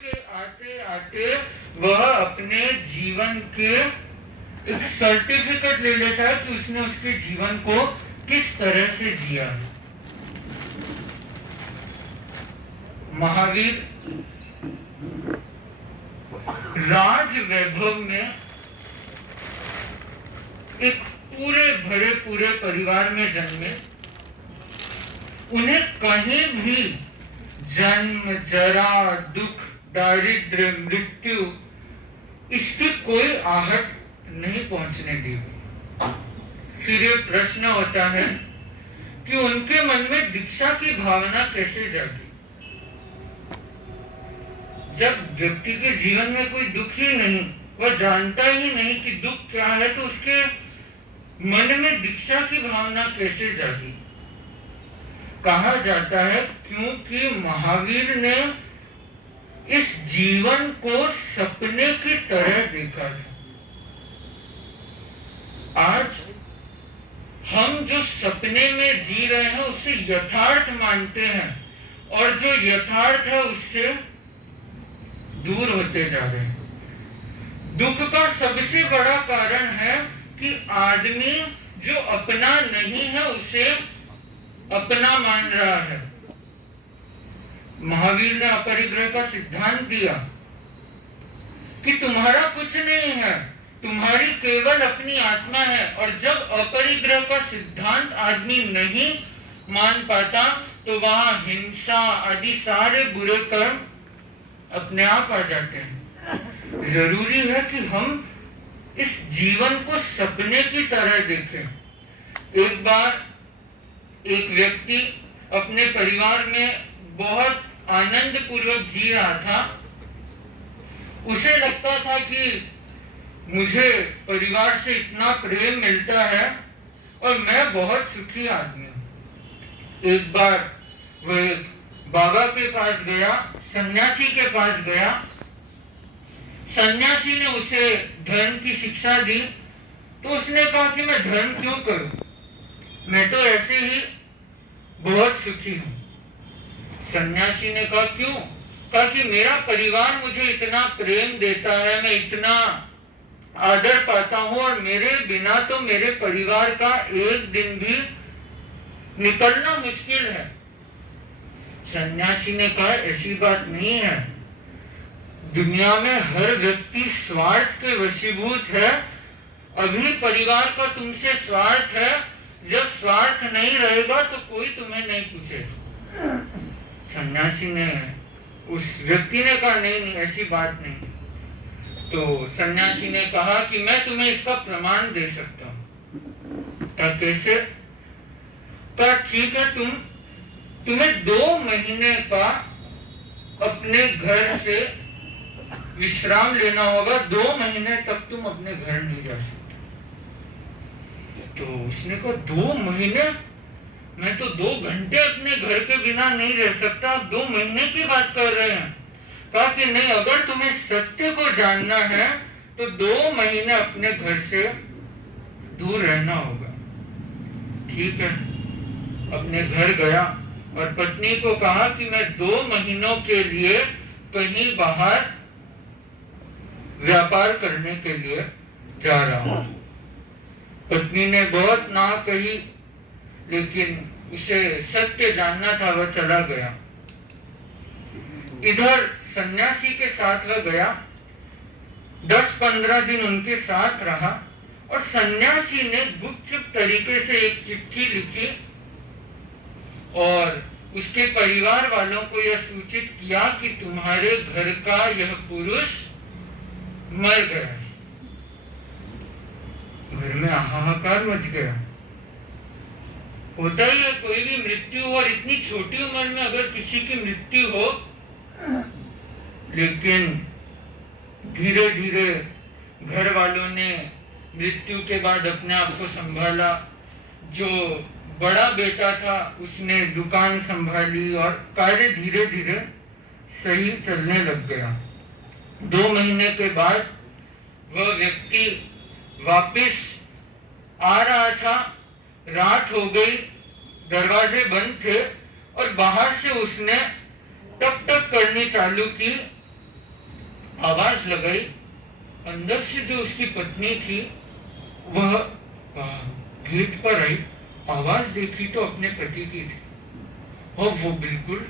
के आते आते वह अपने जीवन के एक सर्टिफिकेट ले लेता है कि उसने उसके जीवन को किस तरह से जिया। महावीर राज वैभव में एक पूरे भरे पूरे परिवार में जन्मे। उन्हें कहीं भी जन्म, जरा, दुख, दारिद्र्य, मृत्यु इसकी कोई आहट नहीं पहुंचने दी। फिर ये प्रश्न होता है कि उनके मन में दीक्षा की भावना कैसे जागी। जब व्यक्ति के जीवन में कोई दुख ही नहीं, वह जानता ही नहीं कि दुख क्या है, तो उसके मन में दीक्षा की भावना कैसे जागी। कहा जाता है क्योंकि महावीर ने इस जीवन को सपने की तरह देखा था। आज हम जो सपने में जी रहे हैं उसे यथार्थ मानते हैं और जो यथार्थ है उससे दूर होते जा रहे हैं। दुख का सबसे बड़ा कारण है कि आदमी जो अपना नहीं है उसे अपना मान रहा है। महावीर ने अपरिग्रह का सिद्धांत दिया कि तुम्हारा कुछ नहीं है, तुम्हारी केवल अपनी आत्मा है। और जब अपरिग्रह का सिद्धांत आदमी नहीं मान पाता तो वहां हिंसा आदि सारे बुरे कर्म अपने आप आ जाते हैं। जरूरी है कि हम इस जीवन को सपने की तरह देखें। एक बार एक व्यक्ति अपने परिवार में बहुत आनंद पूर्वक जी रहा था। उसे लगता था कि मुझे परिवार से इतना प्रेम मिलता है और मैं बहुत सुखी आदमी हूं। एक बार वह बाबा के पास गया, सन्यासी के पास गया। सन्यासी ने उसे धर्म की शिक्षा दी तो उसने कहा कि मैं धर्म क्यों करूं, मैं तो ऐसे ही बहुत सुखी हूं। सन्यासी ने कहा क्यों? कहा कि मेरा परिवार मुझे इतना प्रेम देता है, मैं इतना आदर पाता हूं और मेरे बिना तो मेरे परिवार का एक दिन भी निकलना मुश्किल है। सन्यासी ने कहा ऐसी बात नहीं है, दुनिया में हर व्यक्ति स्वार्थ के वशीभूत है। अभी परिवार का तुमसे स्वार्थ है, जब स्वार्थ नहीं रहेगा तो कोई तुम्हें नहीं पूछेगा। सन्यासी ने, उस व्यक्ति ने कहा नहीं नहीं ऐसी बात नहीं। तो सन्यासी ने कहा कि मैं तुम्हें इसका प्रमाण दे सकता हूं। कैसे? तो ठीक है, तुम्हें 2 महीने का अपने घर से विश्राम लेना होगा। 2 महीने तक तुम अपने घर नहीं जा सकते। तो उसने कहा 2 महीने? मैं तो 2 घंटे अपने घर के बिना नहीं रह सकता, आप 2 महीने की बात कर रहे हैं। कहा कि नहीं, अगर तुम्हें सत्य को जानना है तो 2 महीने अपने घर से दूर रहना होगा। ठीक है, अपने घर गया और पत्नी को कहा कि मैं 2 महीनों के लिए कहीं बाहर व्यापार करने के लिए जा रहा हूं। पत्नी ने बहुत ना कही, लेकिन उसे सत्य जानना था, वह चला गया। इधर सन्यासी के साथ वह गया, 10-15 दिन उनके साथ रहा और सन्यासी ने गुपचुप तरीके से एक चिट्ठी लिखी और उसके परिवार वालों को यह सूचित किया कि तुम्हारे घर का यह पुरुष मर गया है। घर में हाहाकार मच गया। होता ही है, कोई भी मृत्यु और इतनी छोटी उम्र में अगर किसी की मृत्यु हो, लेकिन धीरे धीरे घर वालों ने मृत्यु के बाद अपने आप को संभाला। जो बड़ा बेटा था उसने दुकान संभाली और कार्य धीरे धीरे सही चलने लग गया। 2 महीने के बाद वह व्यक्ति वापिस आ रहा था। रात हो गई, दरवाजे बंद थे और बाहर से उसने टक टक करनी चालू की आवाज लगाई। अंदर से जो उसकी पत्नी थी वह गेट पर आई, आवाज देखी तो अपने पति की थी और वो बिल्कुल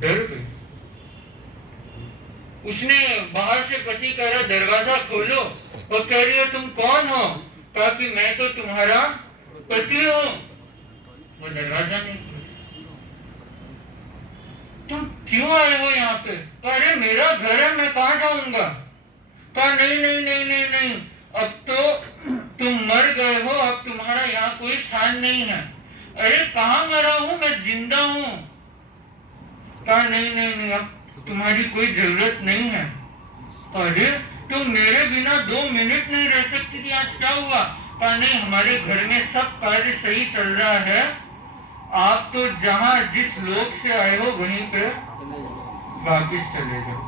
डर गई। उसने बाहर से पति कह रहा दरवाजा खोलो, और कह रही है तुम कौन हो? कहा कि मैं तो तुम्हारा पति हूं। वो दरवाजा नहीं खोला। तुम क्यों आए हो यहाँ पे? कहा अरे मेरा घर है, मैं कहाँ जाऊंगा? कहा नहीं नहीं नहीं नहीं नहीं, अब तो तुम मर गए हो, अब तुम्हारा यहाँ कोई स्थान नहीं है। अरे कहाँ मरा हूँ, मैं जिंदा हूँ। कहा नहीं नहीं नहीं, अब तुम्हारी कोई जरूरत नहीं है। अरे तुम मेरे बिना 2 मिनट नहीं रह सकती थी, आज क्या हुआ? कहा नहीं, हमारे घर में सब कार्य सही चल रहा है, आप तो जहां जिस लोक से आए हो वहीं पे वापिस चले जाओ।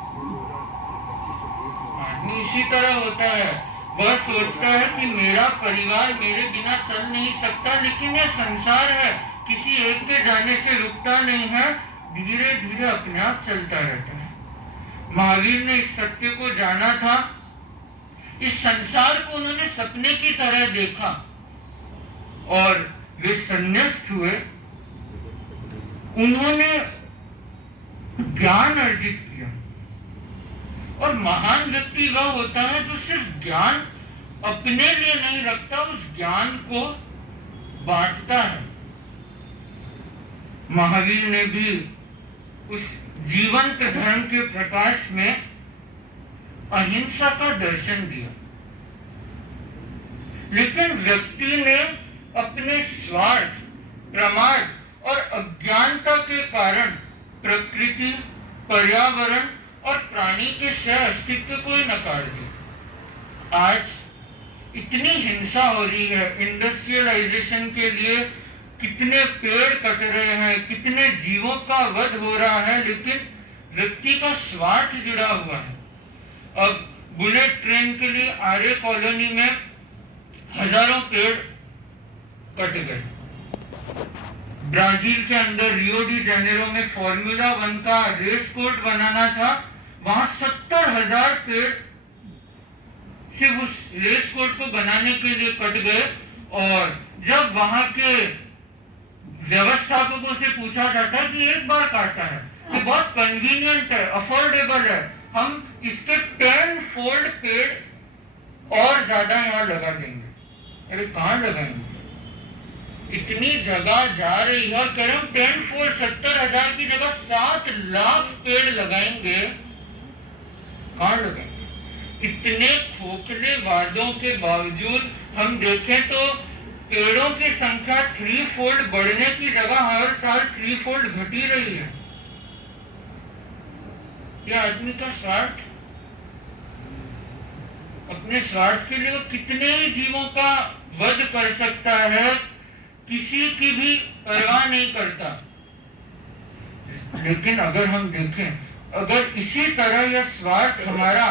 आदमी इसी तरह होता है, वह सोचता है कि मेरा परिवार मेरे बिना चल नहीं सकता, लेकिन यह संसार है, किसी एक के जाने से रुकता नहीं है, धीरे धीरे अपने आप चलता रहता है। महावीर ने इस सत्य को जाना था, इस संसार को उन्होंने सपने की तरह देखा और वे संन्यास्त हुए। उन्होंने ज्ञान अर्जित किया, और महान व्यक्ति वह होता है जो सिर्फ ज्ञान अपने लिए नहीं रखता, उस ज्ञान को बांटता है। महावीर ने भी उस जीवंत धर्म के प्रकाश में अहिंसा का दर्शन दिया, लेकिन व्यक्ति ने अपने स्वार्थ, प्रमाद और अज्ञानता के कारण प्रकृति, पर्यावरण और प्राणी के सह अस्तित्व को ही नकार दिया। आज इतनी हिंसा हो रही है, इंडस्ट्रियलाइजेशन के लिए कितने पेड़ कट रहे हैं, कितने जीवों का वध हो रहा है, लेकिन व्यक्ति का स्वार्थ जुड़ा हुआ है। अब बुलेट ट्रेन के लिए आर्य कॉलोनी में हजारों पेड़ कट गए। ब्राजील के अंदर रियो डी जेनेरो में फॉर्मूला 1 का रेस कोर्स बनाना था, वहां 70,000 पेड़ सिर्फ उस रेस कोर्स को बनाने के लिए कट गए। और जब वहां के व्यवस्थापकों से पूछा जाता है कि एक बार काटा है, ये बहुत कन्वीनियंट है, अफोर्डेबल है, हम इसके 10 फोल्ड पेड़ और ज्यादा यहाँ लगा देंगे। अरे कहाँ लगाएंगे? इतनी जगह जा रही है, कह रहे हम 10 फोल्ड 70,000 की जगह 7 लाख पेड़ लगाएंगे, कहाँ लगाएंगे? इतने खोखले वादों के बावजूद हम देखें तो पेड़ों की संख्या 3 फोल्ड बढ़ने की जगह हर साल 3 फोल्ड घटी रही है। यह आदमी का स्वार्थ, अपने स्वार्थ के लिए वो कितने ही जीवों का वध कर सकता है, किसी की भी परवाह नहीं करता। लेकिन अगर हम देखें, अगर इसी तरह यह स्वार्थ हमारा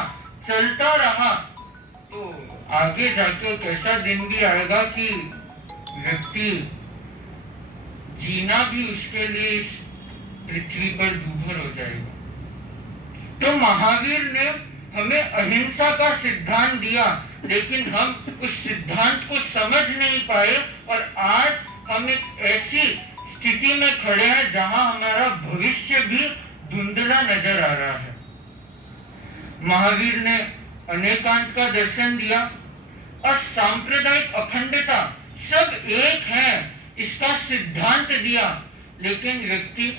चलता रहा तो आगे जाकर कैसा दिन भी आएगा कि व्यक्ति जीना भी उसके लिए इस पृथ्वी पर दूभर हो जाएगा। तो महावीर ने हमें अहिंसा का सिद्धांत दिया, लेकिन हम उस सिद्धांत को समझ नहीं पाए, और आज हम एक ऐसी स्थिति में खड़े हैं जहां हमारा भविष्य भी धुंधला नजर आ रहा है। महावीर ने अनेकांत का दर्शन दिया, असांप्रदायिक अखंडता, सब एक है, इसका सिद्धांत दिया, लेकिन व्यक्ति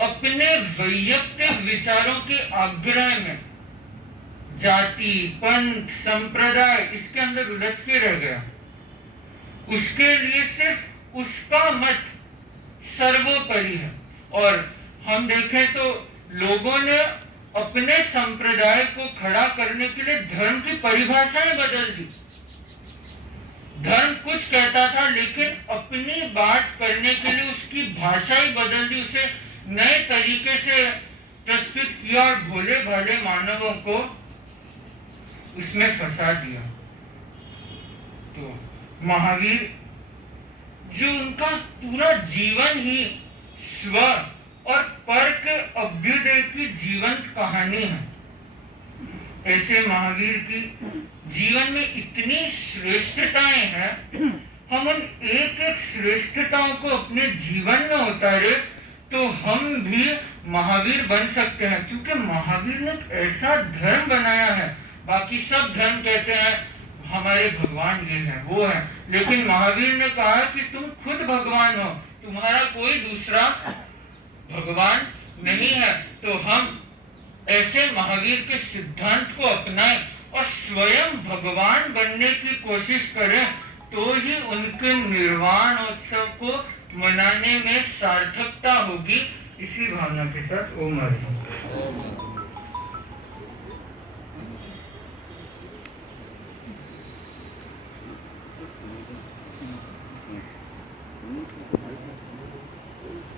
अपने वैयक्तिक विचारों के आग्रह में जाति, पंथ, संप्रदाय इसके अंदर उलझ के रह गया। उसके लिए सिर्फ उसका मत सर्वोपरि है। और हम देखें तो लोगों ने अपने संप्रदाय को खड़ा करने के लिए धर्म की परिभाषाएं बदल दी। धर्म कुछ कहता था, लेकिन अपनी बात करने के लिए उसकी भाषा ही बदल दी, उसे नए तरीके से प्रस्तुत किया और भोले भाले मानवों को उसमें फंसा दिया। तो महावीर, जो उनका पूरा जीवन ही स्व और पर के अभ्युदय की जीवंत कहानी है, ऐसे महावीर की जीवन में इतनी श्रेष्ठताएं हैं, हम उन एक एक श्रेष्ठताओं को अपने जीवन में उतारे तो हम भी महावीर बन सकते हैं। क्योंकि महावीर ने एक ऐसा धर्म बनाया है, बाकी सब धर्म कहते हैं हमारे भगवान ये है वो है, लेकिन महावीर ने कहा कि तुम खुद भगवान हो, तुम्हारा कोई दूसरा भगवान नहीं है। तो हम ऐसे महावीर के सिद्धांत को अपनाएं और स्वयं भगवान बनने की कोशिश करें, तो ही उनके निर्वाण उत्सव को मनाने में सार्थकता होगी। इसी भावना के साथ ओम हरि ओम।